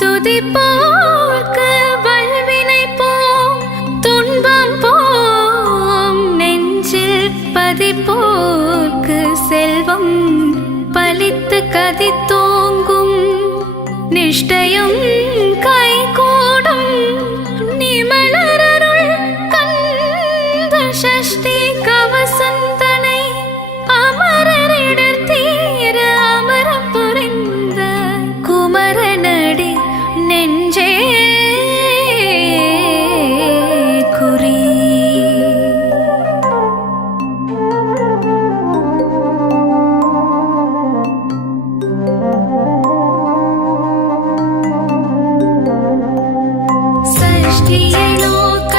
துதிப்போர்க்கு வல்வினை போம், துன்பம் போம், நெஞ்சில் பதிப்போர்க்கு செல்வம் பலித்து கதித்தோங்கும், நிஷ்டையும் கைகூடும் நிமலரருள் கந்த சஷ்டி கவசந்தனை அமரரிடர் தீர அமரம் புரிந்த குமரனடி நெஞ்சே குறி. சஷ்டியை நோக்க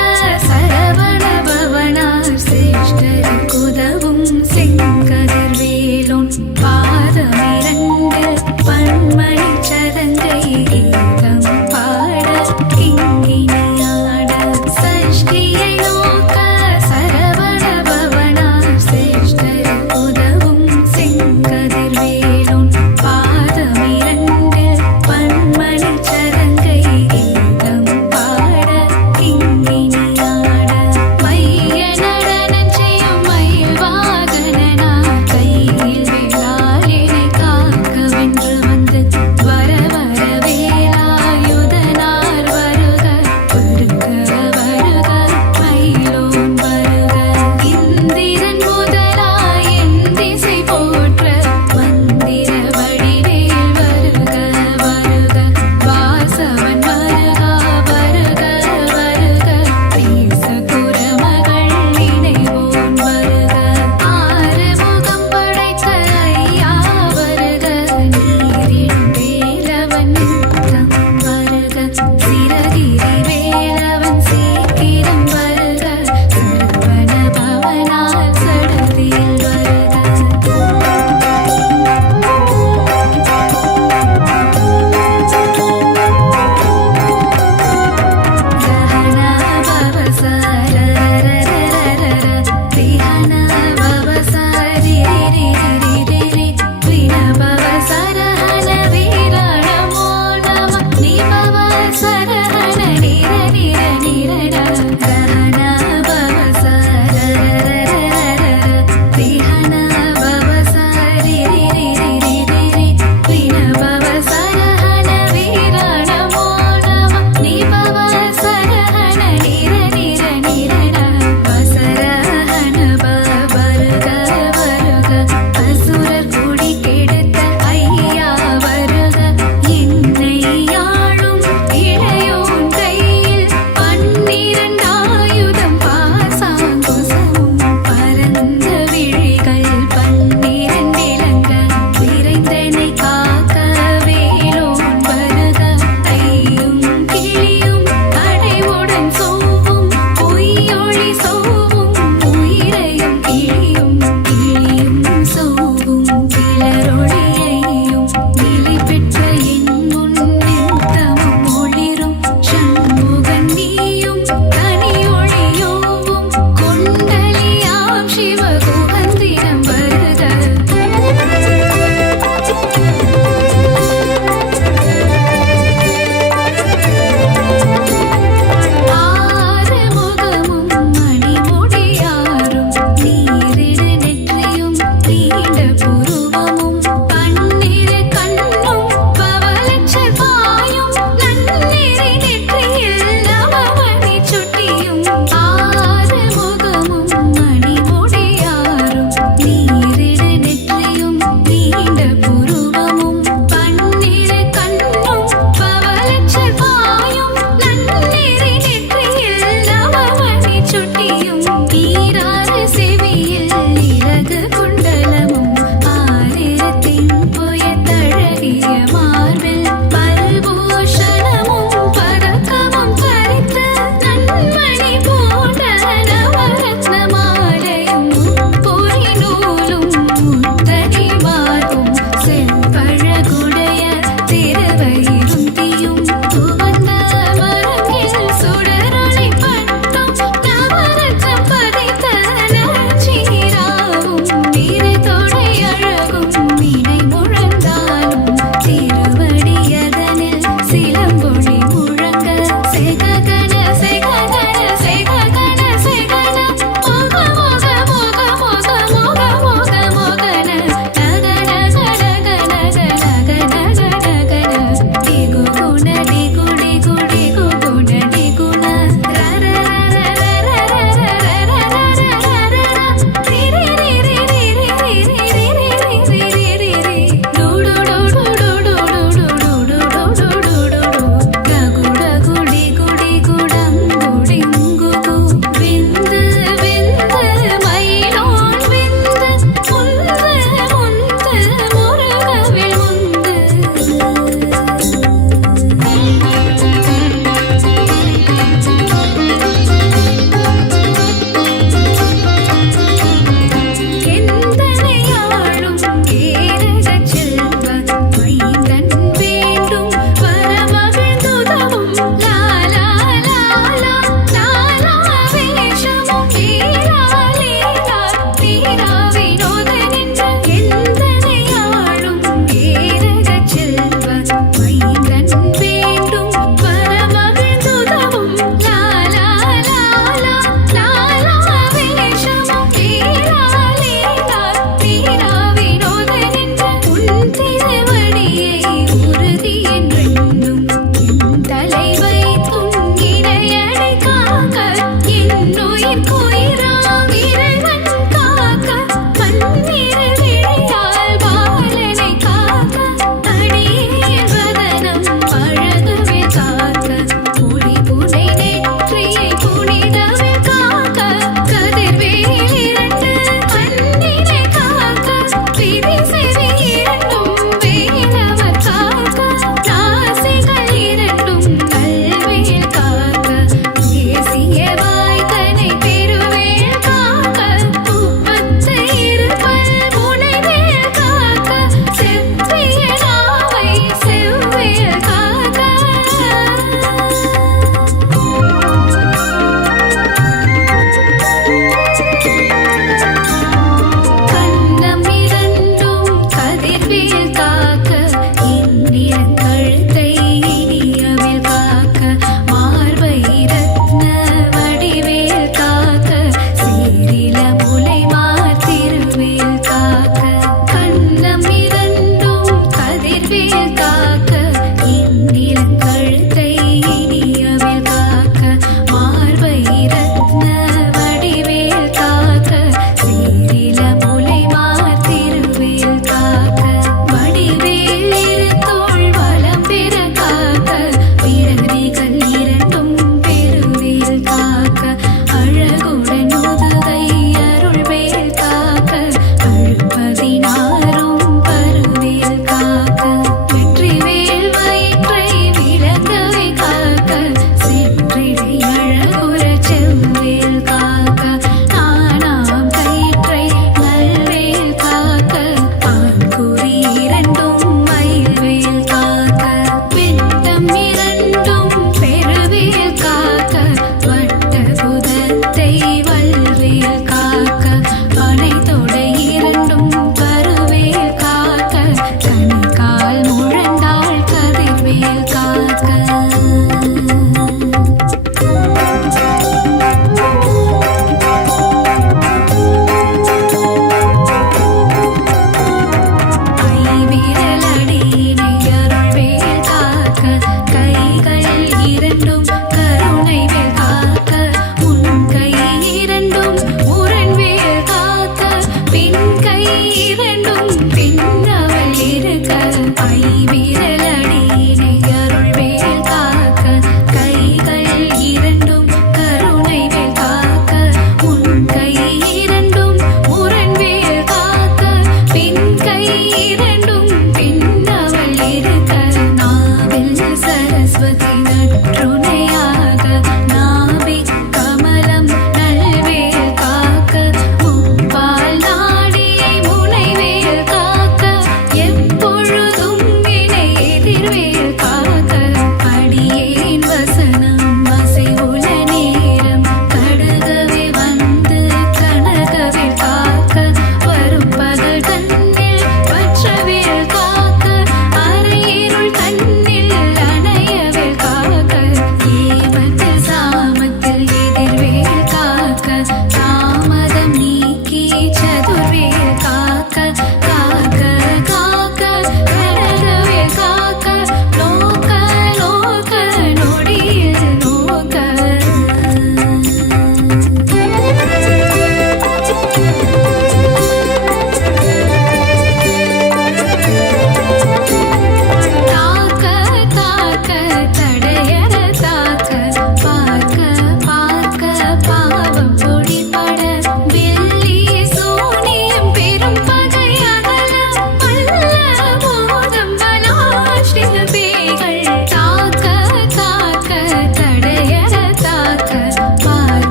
சரவண பவனார் சிரேஷ்டருக்குதவும் செங்கதிர்வேலோன் பாதமிரண்டு பன்மணி சதங்கை கீதம் பாட கிங்கினியாட. சஷ்டியை நோக்க சரவண பவனார் சிரேஷ்டருக்குதவும் செங்கதிர்வேலோன் பாதமிரண்டு பன்மணி சதங்கை கீதம் பாட கிங்கினியாட. மைய நடனம் செய்யும் மயில் வாகனனா கையில் வேளாளினை காக்க வென்று வந்து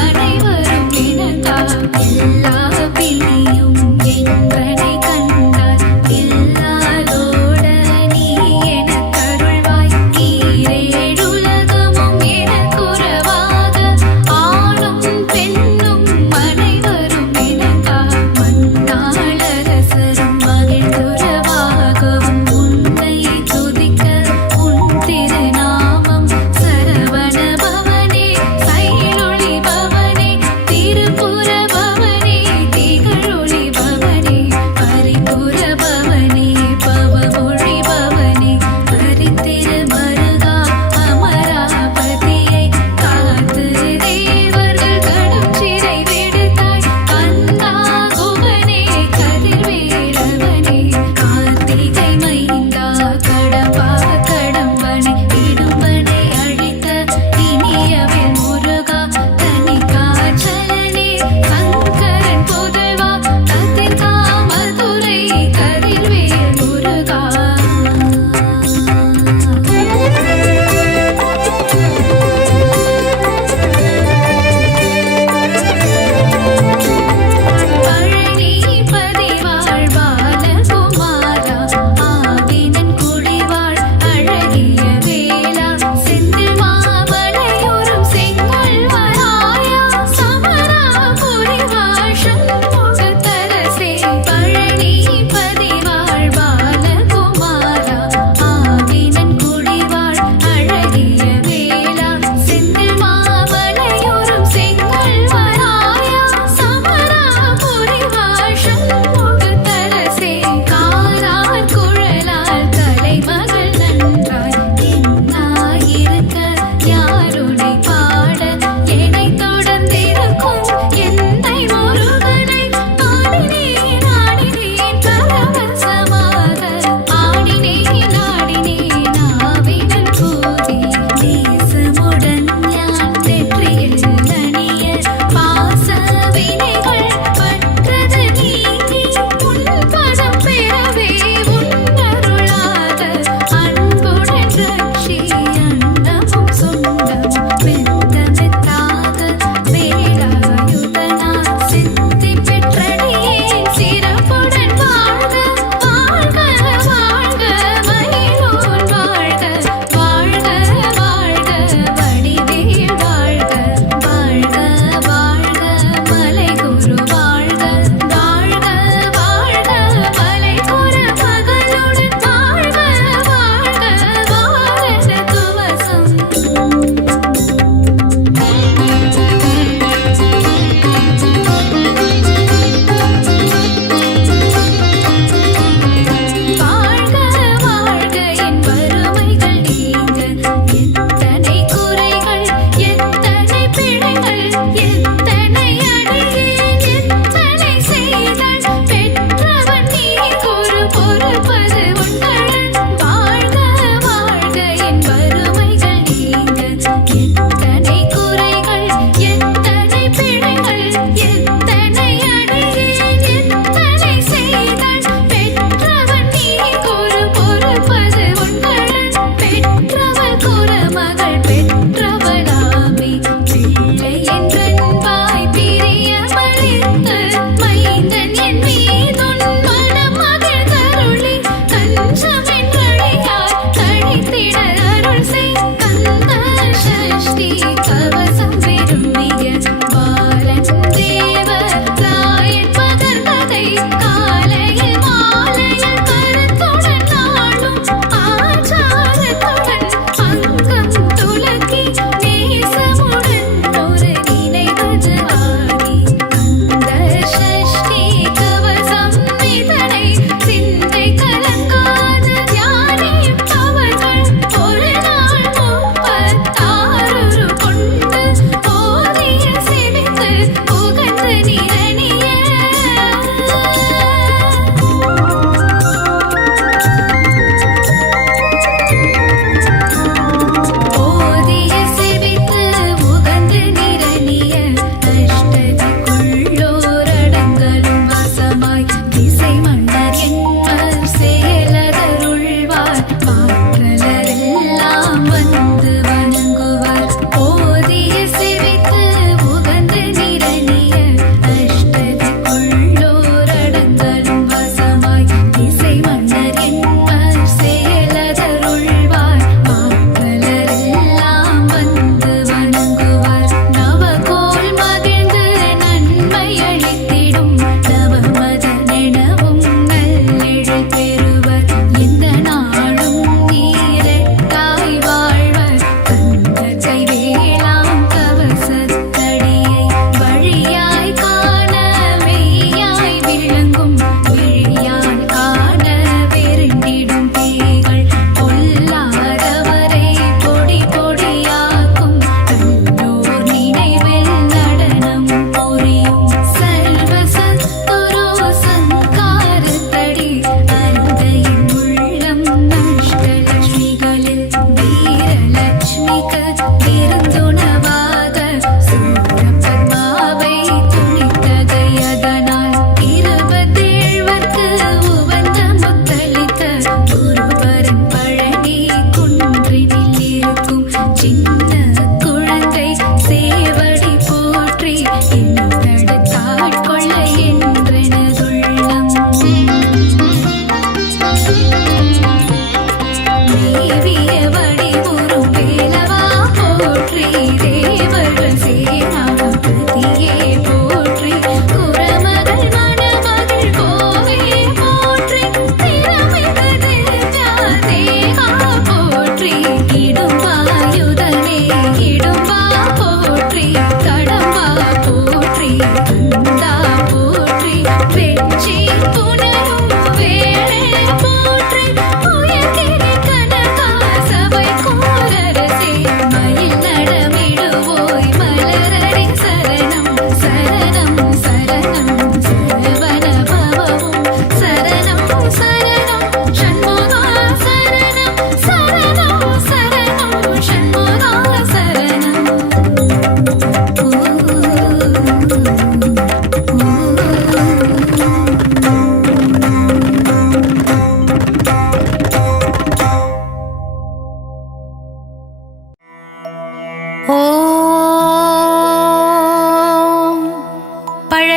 அனைவரும் இணங்கார் எல்லா பிணியும் எங்கனை கண்டார் எல்லாரோட நீ எனக்கருள்வாய் ஈரேழுலகமும் எனக்குறவாக ஆணும் பெண்ணும் அனைவரும் இணங்கார் மண்ணாளரசரும் மகிழ்ந்துறவாகவும் உன்னை துதிக்க உன் திருநாமம் சரவண பவனே சைலொளி பவனே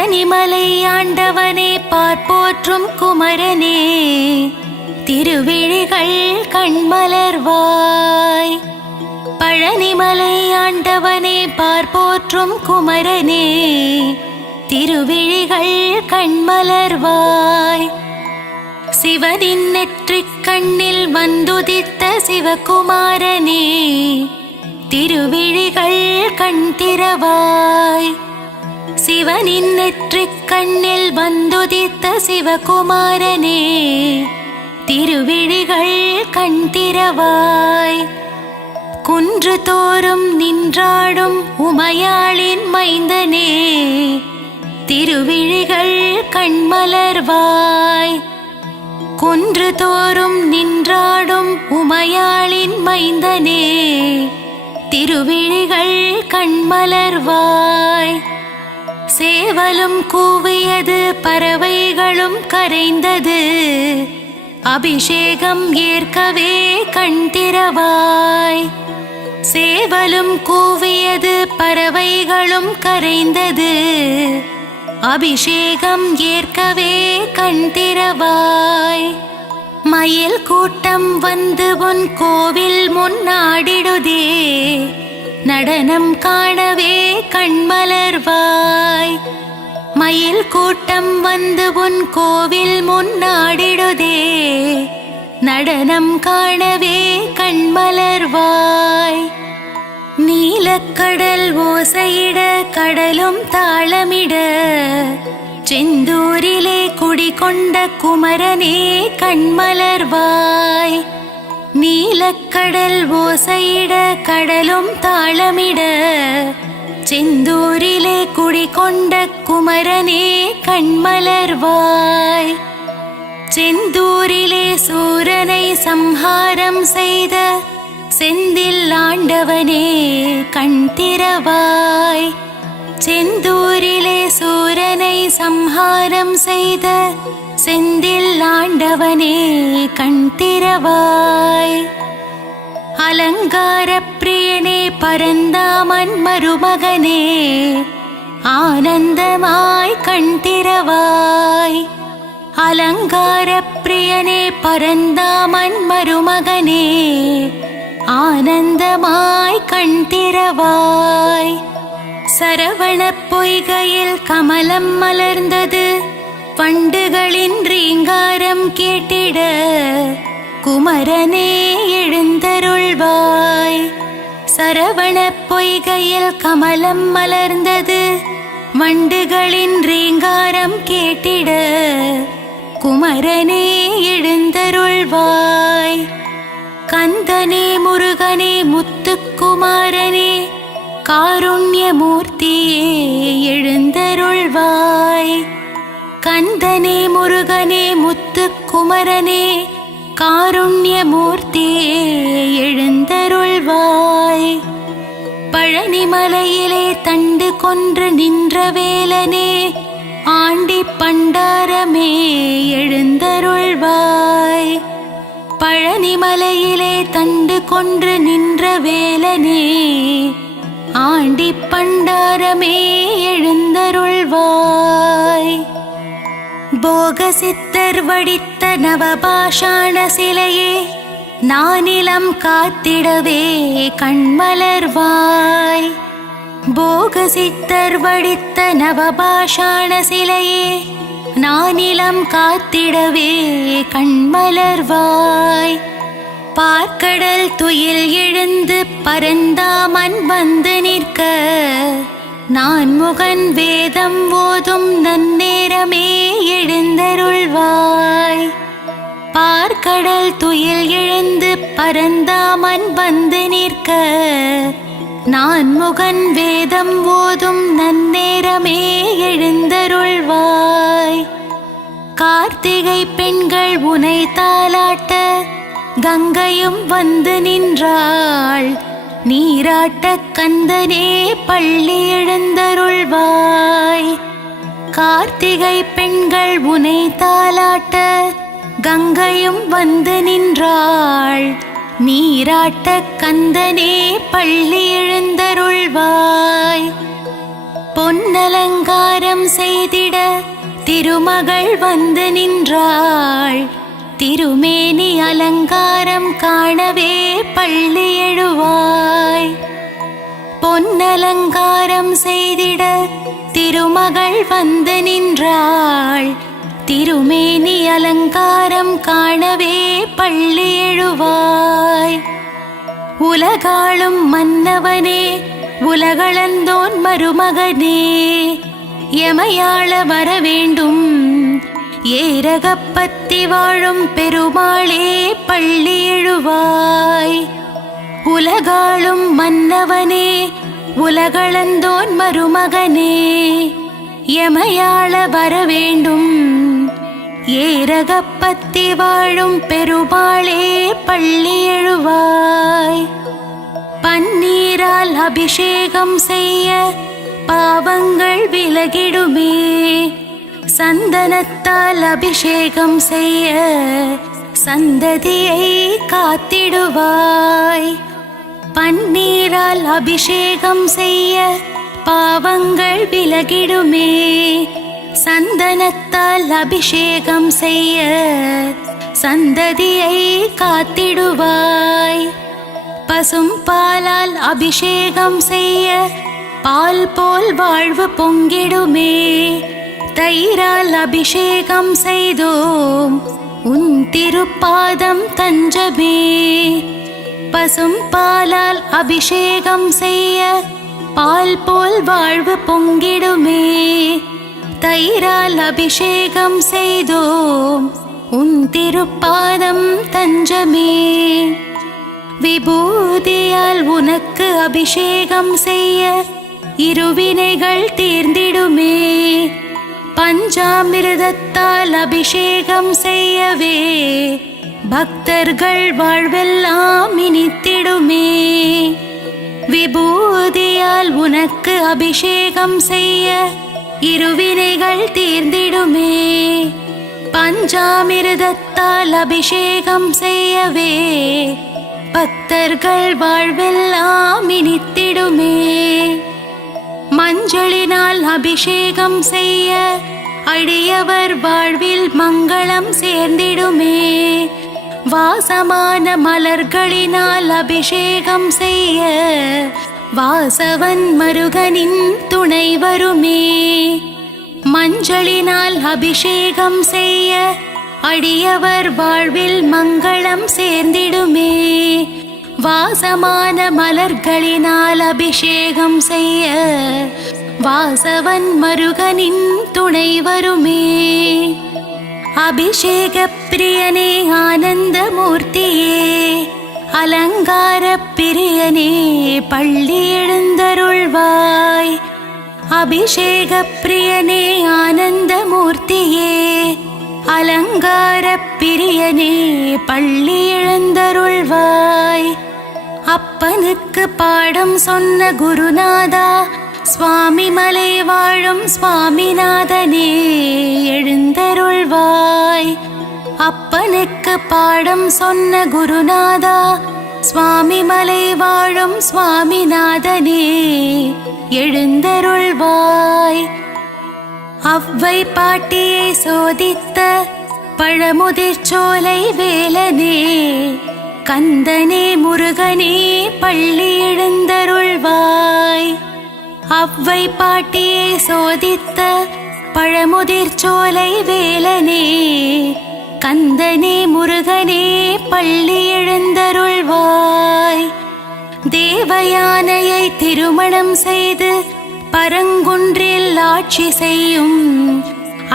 பழனிமலை ஆண்டவனே பார்ப்போற்றும் குமரனே திருவிழிகள் கண்மலர்வாய். பழனிமலை ஆண்டவனே பார்ப்போற்றும் குமரனே திருவிழிகள் கண்மலர்வாய். சிவனின் நெற்றிக் கண்ணில் வந்துதித்த சிவகுமாரனே திருவிழிகள் கண் திறவாய். சிவனின் நெற்றிக் கண்ணில் வந்துதித்த சிவகுமாரனே திருவிழிகள் கண் திறவாய். குன்று தோறும் நின்றாடும் உமையாளின் மைந்தனே திருவிழிகள் கண்மலர்வாய். குன்று தோறும் நின்றாடும் உமையாளின் மைந்தனே திருவிழிகள் கண்மலர்வாய். சேவலும் கூவியது பறவைகளும் கரைந்தது அபிஷேகம் ஏற்கவே கண் திறவாய். சேவலும் கூவியது பறவைகளும் கரைந்தது அபிஷேகம் ஏற்கவே கண் திறவாய். மயில் கூட்டம் வந்து உன் கோவில் முன்னாடிடுதே நடனம் காணவே கண்மலர்வாய். மயில் கூட்டம் வந்து உன் கோவில் முன்னாடிடுதே நடனம் காணவே கண்மலர்வாய். நீலக்கடல் ஓசையிட கடலும் தாளமிட செந்தூரிலே குடிகொண்ட குமரனே கண்மலர்வாய். நீலக்கடல் ஓசையிட கடலும் தாளமிட செந்தூரிலே குடிகொண்ட குமரனே கண்மலர்வாய். செந்தூரிலே சூரனை சம்ஹாரம் செய்த செந்தில் ஆண்டவனே கண் திறவாய். செந்தூரிலே சூரனை சம்ஹாரம் செய்த செந்தில் ஆண்டவனே கண் திறவாய். அலங்கார பிரியனே பரந்தாமன் மருமகனே ஆனந்தமாய் கண் திறவாய். அலங்கார பிரியனே பரந்தாமன் மருமகனே ஆனந்தமாய் கண் திறவாய். சரவண பொய்கையில் கமலம் மலர்ந்தது வண்டுகளின் ரீங்காரம் கேட்டிட குமரனே எழுந்தருள்வாய். சரவண பொய்கையில் கமலம் மலர்ந்தது வண்டுகளின் ரீங்காரம் கேட்டிட குமரனே எழுந்தருள்வாய். கந்தனே முருகனே முத்துக்குமாரனே காருண்யமூர்த்தியே எழுந்தருள்வாய். கந்தனே முருகனே முத்துக்குமரனே காருண்யமூர்த்தியே எழுந்தருள்வாய். பழனிமலையிலே தண்டு கொன்று நின்ற வேலனே ஆண்டி பண்டாரமே எழுந்தருள்வாய். பழனிமலையிலே தண்டு கொன்று நின்ற வேலனே ஆண்டி பண்டாரமே எழுந்தருள்வாய். போகசித்தர் வடித்த நவபாஷாண சிலையே நானிலம் காத்திடவே கண்மலர்வாய். போகசித்தர் வடித்த நவபாஷாண சிலையே நானிலம் காத்திடவே கண்மலர்வாய். பார்க்கடல் துயில் எழுந்து பரந்தாமன் வந்து நிற்க நான் முகன் வேதம் ஓதும் நன்னேரமே எழுந்தருள்வாய். பார்க்கடல் துயில் எழுந்து பரந்தாமன் வந்து நிற்க நான் முகன் வேதம் ஓதும் நன்னேரமே எழுந்தருள்வாய். கார்த்திகை பெண்கள் உனை தாலாட்ட கங்கையும் வந்து நின்றாள் நீராட்ட கந்தனே பள்ளி எழுந்தருள்வாய். கார்த்திகை பெண்கள் உனை தாலாட்ட கங்கையும் வந்து நின்றாள் நீராட்ட கந்தனே பள்ளி எழுந்தருள்வாய். பொன்னலங்கார அலங்காரம் செய்திட திருமகள் வந்து நின்றாள். திருமேனி அலங்காரம் காணவே பள்ளி எழுவாய். பொன்னலங்காரம் செய்திட திருமகள் வந்து நின்றாள். திருமேனி அலங்காரம் காணவே பள்ளி எழுவாய். உலகாளும் மன்னவனே உலகளந்தோன் மருமகனே, எமையாள வரவேண்டும் ஏரகப்பத்தி வாழும் பெருமாளே பள்ளி எழுவாய். உலகாளும் மன்னவனே உலகளந்தோன் மருமகனே, எமையாள வரவேண்டும் ஏரகப்பத்தி வாழும் பெருமாளே பள்ளி எழுவாய். பன்னீரால் அபிஷேகம் செய்ய பாவங்கள் விலகிடுமே, சந்தனத்தால் அபிஷேகம் செய்ய சந்ததியை காத்திடுவாய். பன்னீரால் அபிஷேகம் செய்ய பாவங்கள் விலகிடுமே, சந்தனத்தால் அபிஷேகம் செய்ய சந்ததியை காத்திடுவாய். பசும் பாலால் அபிஷேகம் செய்ய பால் போல் வாழ்வு பொங்கிடுமே, தயிரால் அபிஷேகம் செய்தோம் உன் திருப்பாதம் தஞ்சமே. பசும் பாலால் அபிஷேகம் செய்ய பால் போல் வாழ்வு பொங்கிடுமே, தயிரால் அபிஷேகம் செய்தோம் உன் திருப்பாதம் தஞ்சமே. விபூதியால் உனக்கு அபிஷேகம் செய்ய இருவினைகள் தீர்ந்திடுமே, பஞ்சாமிர்தத்தால் அபிஷேகம் செய்யவே பக்தர்கள் வாழ்வெல்லாம் இனித்திடுமே. விபூதியால் உனக்கு அபிஷேகம் செய்ய இருவினைகள் தீர்ந்திடுமே, பஞ்சாமிர்தத்தால் அபிஷேகம் செய்யவே பக்தர்கள் வாழ்வெல்லாம் இனித்திடுமே. மஞ்சளினால் அபிஷேகம் செய்ய அடியவர் வாழ்வில் மங்களம் சேர்ந்திடுமே, வாசமான மலர்களினால் அபிஷேகம் செய்ய வாசவன் மருகனின் துணை வருமே. மஞ்சளினால் அபிஷேகம் செய்ய அடியவர் வாழ்வில் மங்களம் சேர்ந்திடுமே, வாசமான மலர்களினால் அபிஷேகம் செய்ய வாசவன் மருகனின் துணை வருமே. அபிஷேக பிரியனே ஆனந்த மூர்த்தியே, அலங்கார பிரியனே பள்ளி எழுந்தருள்வாய். அபிஷேக பிரியனே ஆனந்த மூர்த்தியே, அலங்கார பிரியனே பள்ளி எழுந்தருள்வாய். அப்பனுக்கு பாடம் சொன்ன குருநாதா, சுவாமி மலை வாழும் சுவாமிநாதனே எழுந்தருள்வாய். அப்பனுக்கு பாடம் சொன்ன குருநாதா, சுவாமி மலை வாழும் சுவாமிநாதனே எழுந்தருள்வாய். அவ்வை பாட்டியை சோதித்த பழமுதிர்ச்சோலை வேலனே, கந்தனே முருகனே பள்ளி எழுந்தருள்வாய். அவ்வை பாட்டியை சோதித்த பழமுதிர்ச்சோலை வேலனே, கந்தனே முருகனே பள்ளி எழுந்தருள்வாய். தேவயானையை திருமணம் செய்து பரங்குன்றில் ஆட்சி செய்யும்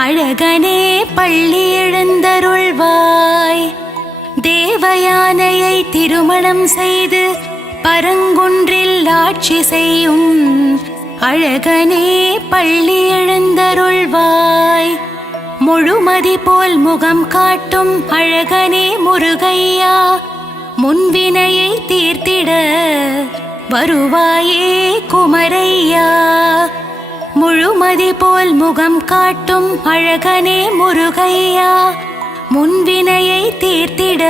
அழகனே பள்ளி எழுந்தருள்வாய். தேவயானையை திருமணம் செய்து பரங்குன்றில் ஆட்சி செய்யும் அழகனே பள்ளி எழுந்தருள்வாய். முழுமதி போல் முகம் காட்டும் அழகனே முருகையா, முன்வினையை தீர்த்திட வருவாயே குமரையா. முழுமதி போல் முகம் காட்டும் அழகனே முருகையா, முன்வினையை தீர்த்திட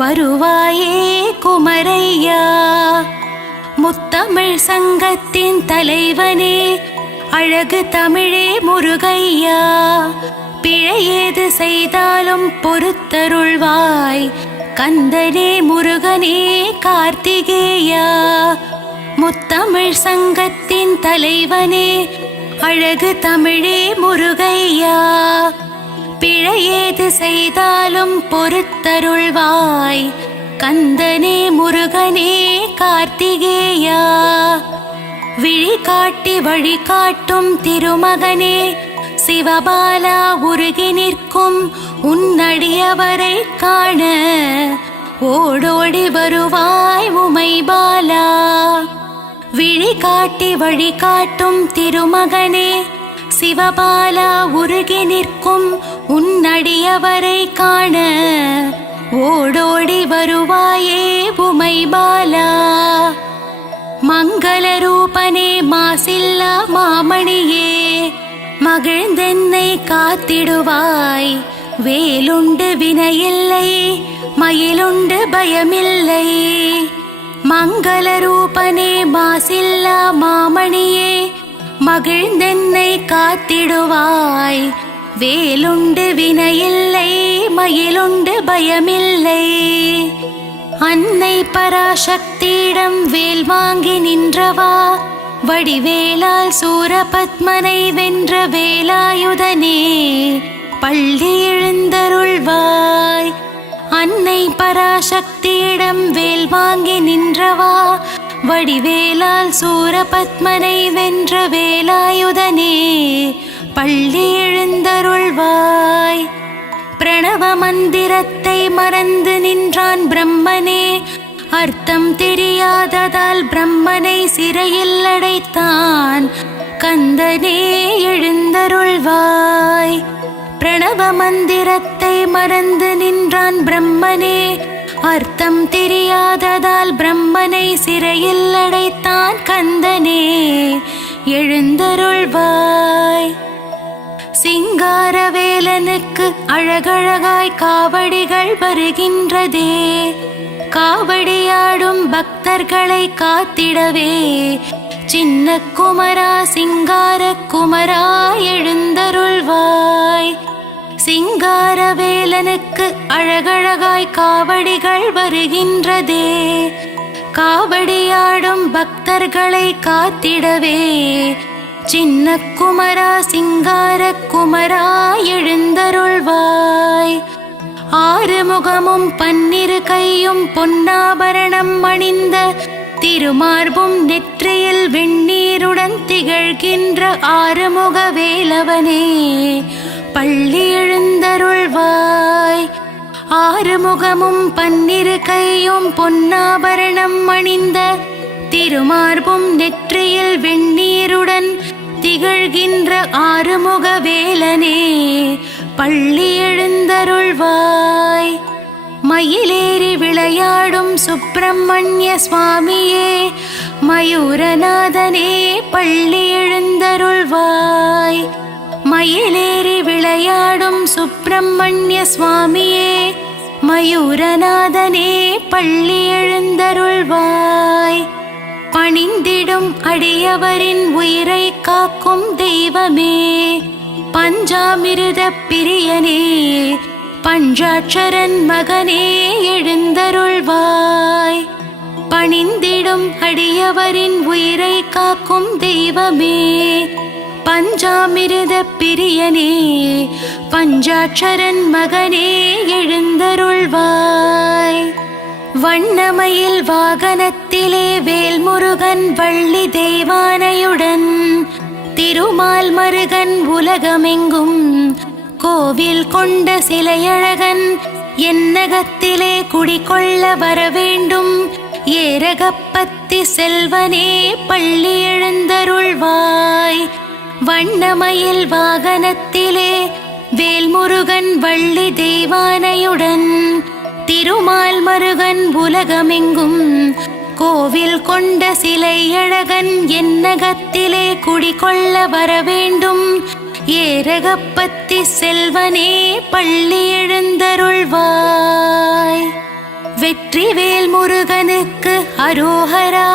வருவாயே குமரையா. முத்தமிழ் சங்கத்தின் தலைவனே, அழகு தமிழே முருகையா. பிழையேது செய்தாலும் பொறுத்தருள்வாய் கந்தனே முருகனே கார்த்திகேயா. முத்தமிழ் சங்கத்தின் தலைவனே அழகு தமிழே முருகையா. பிழையேது செய்தாலும் பொறுத்தருள்வாய் கந்தனே முருகனே கார்த்திகேயா. விழி காட்டி வழிகாட்டும் திருமகனே சிவபாலா. உருகி நிற்கும் உன்னடியவரை காண ஓடோடி வருவாய் உமைபாலா. விழி காட்டி வழிகாட்டும் திருமகனே சிவபாலா. உருகி நிற்கும் உன்னடியவரை காண ஓடோடி வருவாயே உமைபாலா. மங்கள ரூபனே மாசில்லா மாமணியே மகிழ்ந்தென்னை காத்திடுவாய். வேலுண்டு வினையில்லை மயிலுண்டு பயமில்லை. மங்கள ரூபனே மாசில்லா மாமணியே மகிழ்ந்தென்னை காத்திடுவாய். வேலுண்டு வினையில்லை மயிலுண்டு பயமில்லை. அன்னை பராசக்தியிடம் வேல் வாங்கி நின்றவா. வடிவேலால் சூரபத்மனை வென்ற வேலாயுதனே பள்ளி எழுந்தருள்வாய். அன்னை பராசக்தியிடம் வேல் வாங்கி நின்றவா. வடிவேலால் சூரபத்மனை வென்ற வேலாயுதனே பள்ளி எழுந்தருள்வாய். பிரணவ மந்திரத்தை மறந்து நின்றான் பிரம்மனே. அர்த்தம் தெரியாததால் பிரம்மனை சிறையில் அடைத்தான் கந்தனே எழுந்தருள்வாய். பிரணவ மந்திரத்தை மறந்து நின்றான் பிரம்மனே. அர்த்தம் தெரியாததால் பிரம்மனை சிறையில் அடைத்தான் கந்தனே எழுந்தருள்வாய். சிங்காரவேலனுக்கு அழகழகாய் காவடிகள் வருகின்றதே. காவடியாடும் பக்தர்களை காத்திடவே சின்ன குமரா சிங்கார குமரா எழுந்தருள்வாய். சிங்காரவேலனுக்கு அழகழகாய் காவடிகள் வருகின்றதே. காவடியாடும் பக்தர்களை காத்திடவே சின்ன குமரா சிங்கார குமரா எழுந்தருள்வாய். ஆறுமுகமும் பன்னிரு கையும் பொன்னாபரணம் அணிந்த திருமார்பும் நெற்றியில் வெண்ணீருடன் திகழ்கின்ற ஆறுமுக வேலவனே பள்ளி எழுந்தருள்வாய். ஆறுமுகமும் பன்னிரு கையும் பொன்னாபரணம் அணிந்த திருமார்பும் நெற்றியில் வெண்ணீருடன் திகழ்கின்ற ஆறுமுக வேலனே பள்ளி எழுந்தருள்வாய். மயிலேறி விளையாடும் சுப்பிரமணிய சுவாமியே மயூரநாதனே பள்ளி எழுந்தருள்வாய். மயிலேறி விளையாடும் சுப்பிரமணிய சுவாமியே மயூரநாதனே பள்ளி எழுந்தருள்வாய். பணிந்திடும் அடியவரின் உயிரை காக்கும் தெய்வமே பஞ்சாமிருத பிரியனே பஞ்சாட்சரன் மகனே எழுந்தருள்வாய். பணிந்திடும் அடியவரின் உயிரை காக்கும் தெய்வமே பஞ்சாமிருத பிரியனே பஞ்சாட்சரன் மகனே எழுந்தருள்வாய். வண்ணமயில் வாகனத்திலே வேல்முருகன் வள்ளி தெய்வானையுடன் திருமால் மருகன் உலகமெங்கும் கோவில் கொண்ட சிலையழகன் என்னகத்திலே குடிகொள்ள வரவேண்டும் ஏரகப்பத்தி செல்வனே பள்ளி எழுந்தருள்வாய். வண்ணமயில் வாகனத்திலே வேல்முருகன் வள்ளி தெய்வானையுடன் திருமால் மருகன் உலகமெங்கும் கோவில் கொண்ட சிலை அழகன் என்னகத்திலே குடிகொள்ள வரவேண்டும் ஏரகப்பத்தி செல்வனே பள்ளி எழுந்தருள்வாய். வெற்றிவேல் முருகனுக்கு அரோஹரா.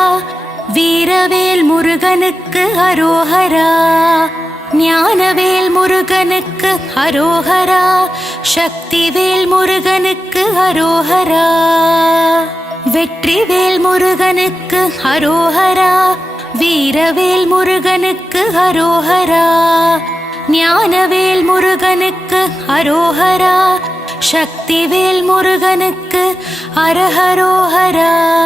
வீரவேல் முருகனுக்கு அரோகரா. ஞானவேல் முருகனுக்கு அரோகரா. சக்திவேல் முருகனுக்கு அரோகரா. வெற்றிவேல் முருகனுக்கு அரோகரா. வீரவேல் முருகனுக்கு அரோகரா. ஞானவேல் முருகனுக்கு அரோகரா. சக்திவேல் முருகனுக்கு அரஹரோஹரா.